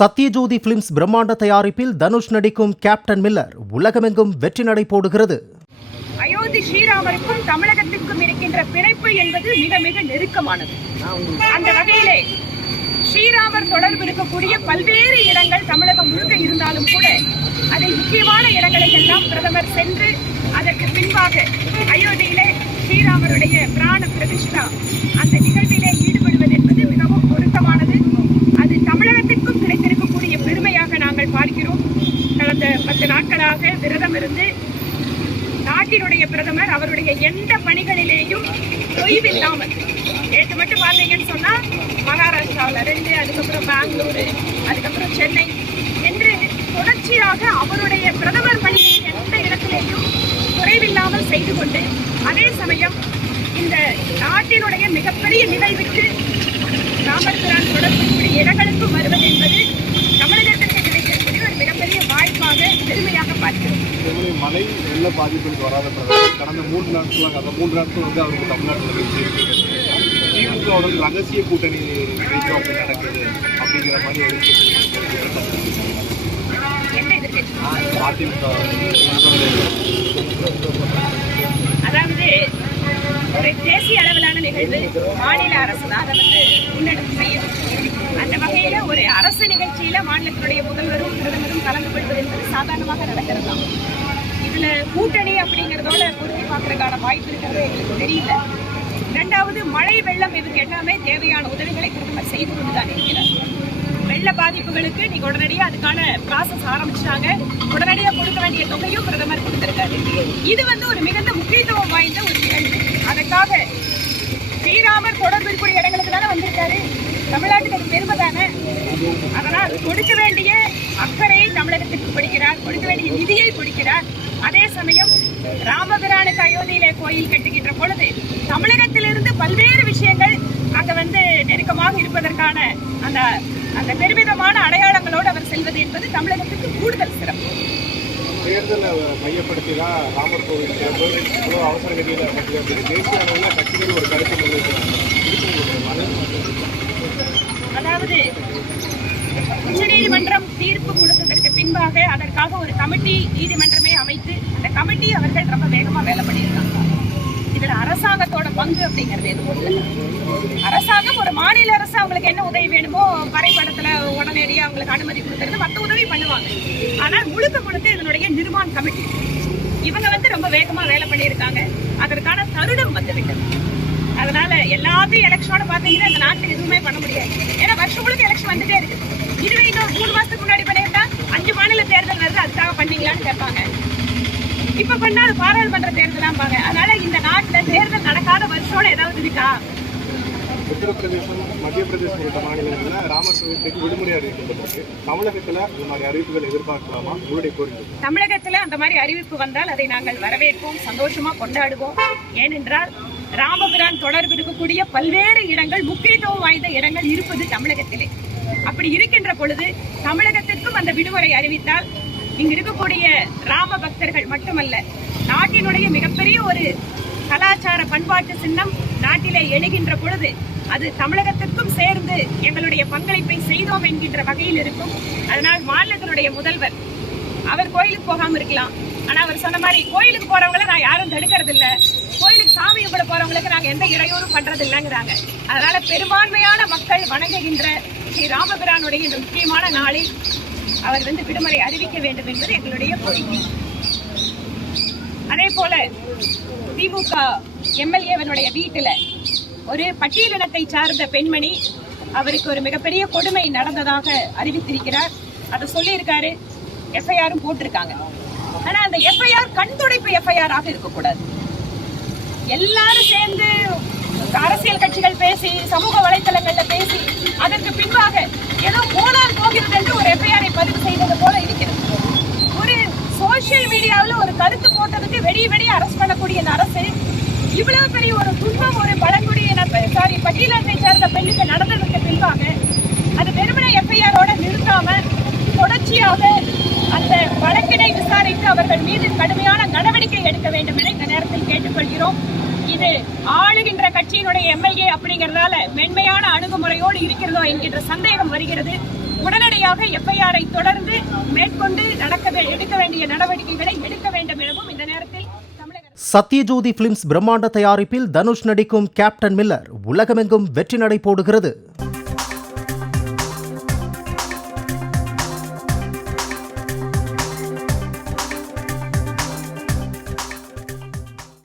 Sathyajothi films பிரம்மாண்ட தயாரிப்பில் தனுஷ் நடிக்கும் கேப்டன் மில்லர் உலகமெங்கும் வெற்றி நடை போடுகிறது. அயோத்தி ஸ்ரீராமருக்கும் தமிழகத்திற்கும் இருக்கின்ற பிணைப்பு என்பது மிக மிக நெருக்கமானது. அந்த வகையிலே ஸ்ரீராமர் தொடர்பு இருக்கக்கூடிய பல்வேறு இடங்கள் தமிழகம் முழுக்க இருந்தாலும் கூட அதில் முக்கியமான இடங்களை எல்லாம் பிரதமர் சென்று அதற்கு பின்பாக அயோத்தியிலே ஸ்ரீராமருடைய பிராண பிரதிஷ்டா அந்த நிகழ்விலே ஈடுபடுவது என்பது மிகவும் பொருத்தமானது. அது தமிழகத்திற்கும் கிடைத்திருக்கக்கூடிய பெருமையாக நாங்கள் பார்க்கிறோம். கடந்த 10 நாட்களாக விரதம் இருந்து நாட்டினுடைய பிரதமர் அவருடைய எந்த பணிகளிலேயும் தொய்வில்லாமல் நேற்று மட்டும் பார்த்தீங்கன்னு சொன்னா மகாராஷ்டிராவில் 2, அதுக்கப்புறம் பெங்களூரு, அதுக்கப்புறம் சென்னை என்று தொடர்ச்சியாக அவருடைய பிரதமர் பணியை எந்த இடத்திலேயும் குறைவில்லாமல் செய்து கொண்டு அதே சமயம் இந்த நாட்டினுடைய மிகப்பெரிய நிகழ்வுக்கு ராமர்பிரான் தொடர்புடைய இடங்களுக்கு வருவது என்பது தமிழகத்திற்கு கிடைக்கக்கூடிய ஒரு மிகப்பெரிய வாய்ப்பாக பெருமையாக பார்க்கிறோம். மழை வெள்ள பாதிப்புக்கு வராத பிரதமர் கடந்த 3 நாட்கள் வந்து அவருக்கு தமிழ்நாட்டில் வச்சு திமுகவுடன் ரகசிய கூட்டணி பேச்சுவார்த்தை நடக்குது அப்படிங்கிற மாதிரி அதாவது ஒரு தேசிய அளவிலான நிகழ்வு மாநில அரசு தான் அதை வந்து முன்னெடுப்பு செய்யும். அந்த வகையில ஒரு அரசு நிகழ்ச்சியில மாநிலத்தினுடைய முதல்வரும் பிரதமரும் கலந்து கொள்வது என்பது சாதாரணமாக நடக்கிறது தான். இதுல கூட்டணி அப்படிங்கிறதோட பொருத்தி பார்க்கறதுக்கான வாய்ப்பு இருக்கிறது எங்களுக்கு தெரியல. 2வது மழை வெள்ளம் இதுக்கு எல்லாமே தேவையான உதவிகளை பிரதமர் செய்து கொண்டுதான் இருக்கிறார். வெள்ள பாதிப்புகளுக்கு நீங்க உடனடியாக அதுக்கான ப்ராசஸ் ஆரம்பிச்சிட்டாங்க. உடனடியாக கொடுக்க வேண்டிய தொகையும் பிரதமர் கொடுத்திருக்காரு. இது வந்து ஒரு மிகுந்த முக்கியத்துவம் வாய்ந்த ஒரு நிகழ்வு. அதற்காக ஸ்ரீராமர் தொடர்பு இருக்கக்கூடிய இடங்களுக்கு தானே வந்திருக்காரு. தமிழ்நாட்டுக்கு அது பெருமை தானே. அதனால் கொடுக்க வேண்டிய அக்கறையை தமிழகத்திற்கு கொடுக்கிறார், கொடுக்க வேண்டிய நிதியை கொடுக்கிறார். அதே சமயம் ராமபிரானுக்கு அயோத்தியிலே கோயில் கட்டுகின்ற பொழுது தமிழகத்திலிருந்து பல்வேறு விஷயங்கள் அங்க வந்து நெருக்கமாக இருப்பதற்கான அந்த அந்த பெருமிதமான அடையாளங்களோடு அவர் செல்வது என்பது தமிழகத்துக்கு கூடுதல் சிறப்பு. தேர்தலை மையப்படுத்தி தான் ராமர் கோவில் அவசர கதியில் தேசிய அளவில் கட்சிகள் ஒரு கருத்து. அதாவது உச்சநீதிமன்றம் தீர்ப்பு கொடுத்ததற்கு பின்பாக அதற்காக ஒரு கமிட்டி நீதிமன்றமே அமைத்து அந்த கமிட்டி அவர்கள் ரொம்ப வேகமா வேலை பண்ணியிருக்காங்க. இதுல அரசாங்கத்தோட பங்கு அப்படிங்கிறது எதுவும் இல்லை. அரசாங்கம் ஒரு மாநில அரசு அவங்களுக்கு என்ன உதவி வேணுமோ வரைபடத்துல உடனடியாக அவங்களுக்கு அனுமதி கொடுக்கறது மற்ற உதவி பண்ணுவாங்க. ஆனால் முழுக்க இதனுடைய நிர்மாண கமிட்டி இவங்க வந்து ரொம்ப வேகமா வேலை பண்ணியிருக்காங்க. அதற்கான தருணம் வந்துவிட்டது. அதனால எல்லாத்தையும் எலெக்ஷனோட பாத்தீங்கன்னா இந்த நாட்டுல எதுவுமே பண்ண முடியாது. ஏன்னா வருஷம் முழுக்க எலெக்ஷன் வந்துட்டே இருக்கு. இதுவே இன்னும் 3 மாசத்துக்கு முன்னாடி பண்ணியிருந்தா 5 மாநில தேர்தல் வருது அதுக்காக பண்ணீங்களான்னு கேட்பாங்க. இப்ப பண்ணா அது பாராளுமன்ற தேர்தலாம்பாங்க. அதனால இந்த நாட்டுல தேர்தல் நடக்காத வருஷோட ஏதாவது இருக்கா? உத்தரப்பிரதேசம், மத்திய பிரதேசம் உள்ளிட்ட மாநிலங்களில் ராமர் கோவிலுக்கு விடுமுறை அறிவிக்கப்பட்டிருக்கு. தமிழகத்துல இந்த மாதிரி அறிவிப்புகள் எதிர்பார்க்கலாமா? உங்களுடைய கோரிக்கை. தமிழகத்துல அந்த மாதிரி அறிவிப்பு வந்தால் அதை நாங்கள் வரவேற்போம், சந்தோஷமா கொண்டாடுவோம். ஏனென்றால் ராமபிரான் தொடர்பு இருக்கக்கூடிய பல்வேறு இடங்கள், முக்கியத்துவம் வாய்ந்த இடங்கள் இருப்பது தமிழகத்திலே. அப்படி இருக்கின்ற பொழுது தமிழகத்திற்கும் அந்த விடுமுறை அறிவித்தால் இங்கு இருக்கக்கூடிய ராம பக்தர்கள் மட்டுமல்ல, நாட்டினுடைய மிகப்பெரிய ஒரு கலாச்சார பண்பாட்டு சின்னம் நாட்டிலே எழுகின்ற பொழுது அது தமிழகத்திற்கும் சேர்ந்து எங்களுடைய பங்களிப்பை செய்தோம் என்கின்ற வகையில் இருக்கும். அதனால் மாநிலத்தினுடைய முதல்வர் அவர் கோயிலுக்கு போகாம இருக்கலாம். ஆனா அவர் சொன்ன மாதிரி கோயிலுக்கு போறவங்களை நான் யாரும் தடுக்கிறது இல்லை, கோயிலுக்கு சாமி கும்பிட போறவங்களுக்கு நாங்க எந்த இடையூறும் பண்றது இல்லைங்கிறாங்க. அதனால பெரும்பான்மையான மக்கள் வணங்குகின்ற ஸ்ரீ ராமபிரானுடைய இந்த முக்கியமான நாளில் அவர் வந்து விடுமுறை அறிவிக்க வேண்டும் என்பது எங்களுடைய கோரிக்கை. அதே போல திமுக எம்எல்ஏவனுடைய வீட்டுல ஒரு பட்டியலினத்தை சார்ந்த பெண்மணி அவருக்கு ஒரு மிகப்பெரிய கொடுமை நடந்ததாக அறிவித்திருக்கிறார். அதை சொல்லியிருக்காரு. எஃப்ஐஆரும் போட்டிருக்காங்க. ஆனா அந்த எஃப்ஐஆர் கண் துடைப்பு எஃப்ஐஆர் ஆக இருக்கக்கூடாது. எல்லாரும் சேர்ந்து அரசியல் கட்சிகள் பேசி சமூக வலைத்தளங்கள்ல பேசி அதற்கு பின்பாக ஏதோ போனால் போகிறது என்று ஒரு எஃப்ஐஆரை பதிவு செய்தது போல இருக்கிறது. ஒரு சோசியல் மீடியாவில் ஒரு கருத்து போட்டதுக்கு வெடிய அரஸ்ட் பண்ணக்கூடிய இந்த அரசு இவ்வளவு பெரிய ஒரு துன்பம் ஒரு பழங்குடியின பட்டியலத்தை சேர்ந்த பெண்ணுக்கு நடந்ததுக்கு பின்பாக அது வெறுமனை எஃப்ஐஆரோட நிறுத்தாம தொடர்ச்சியாக அந்த வழக்கினை விசாரித்து அவர்கள் மீது கடுமையான நடவடிக்கை எடுக்க வேண்டும் என இந்த நேரத்தில் கேட்டுக்கொள்கிறோம். இது ஆளுகின்ற கட்சியினுடைய எம்எல்ஏ அப்படிங்கிறதால மென்மையான அணுகுமுறையோடு இருக்கிறதோ என்கின்ற சந்தேகம் வருகிறது. உடனடியாக எஃப்ஐஆரை தொடர்ந்து மேற்கொண்டு எடுக்க வேண்டிய நடவடிக்கைகளை எடுக்க வேண்டும் எனவும் இந்த நேரத்தில் தமிழக சத்யஜோதி பிலிம்ஸ் பிரம்மாண்ட தயாரிப்பில் தனுஷ் நடிக்கும் கேப்டன் மில்லர் உலகமெங்கும் வெற்றி நடை போடுகிறது.